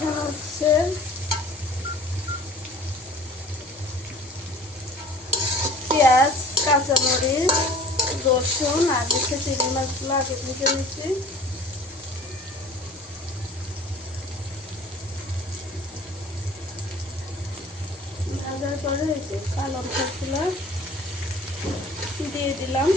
এখানে হচ্ছে পেঁয়াজ, কাঁচামরিচ, রসুন আর হচ্ছে চিংড়ি মাছগুলো আগে ভেজে নিচ্ছি। ভাজার পরে হয়েছে পালং শাকগুলো দিয়ে দিলাম।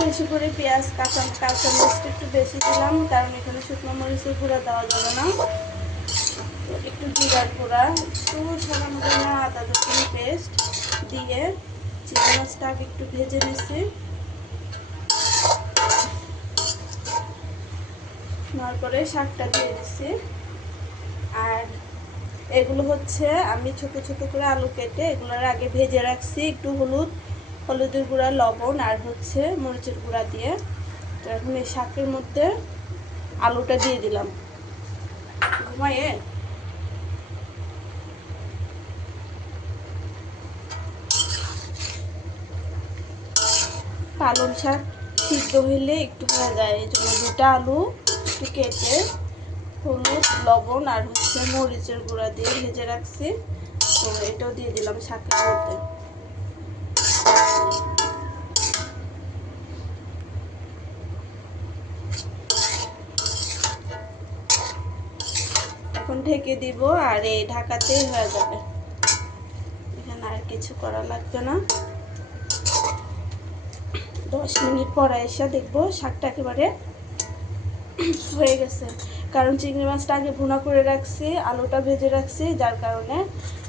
বেশি করে পেঁয়াজ কাঁচামরিচটা একটু বেশি দিলাম, কারণ এখানে শুকনো মরিচের গুঁড়া দেওয়া যাবে না। একটু জিরার গুঁড়া, একটু সামান্য আদা রসুন পেস্ট দিয়ে চিংড়ি মাছটা আগে একটু ভেজে নিচ্ছি। তারপরে শাকটা দিয়ে দিচ্ছি। আর এগুলো হচ্ছে আমি ছোট ছোট করে আলু কেটে এগুলোর আগে ভেজে রাখছি, একটু হলুদের গুঁড়া, লবণ আর হচ্ছে মরিচের গুঁড়া দিয়ে। তো এখন এই শাকের মধ্যে আলুটা দিয়ে দিলাম। ঘুমাইয়ে পালং শাক সিদ্ধ হইলে একটু হয়ে যায়, এই জন্য দুটা আলু একটু কেটে হলুদ, লবণ আর হচ্ছে মরিচের গুঁড়া দিয়ে ভেজে রাখছি। তো এটাও দিয়ে দিলাম শাকের মধ্যে। এখন ঢেকে দিব, আর এই ঢাকাতেই হয়ে যাবে, এখানে আর কিছু করা লাগবে না। 10 মিনিট পরে এসে দেখবো শাকটা একেবারে হয়ে গেছে, কারণ চিংড়ি মাছটা আগে ভুনা করে রাখছি, আলুটা ভেজে রাখছি, যার কারণে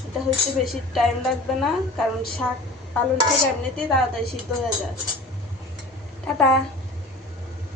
এটা হচ্ছে বেশি টাইম লাগবে না, কারণ শাক পালং শাক এমনিতেই তাড়াতাড়ি সিদ্ধ হয়ে যায়। টাটা।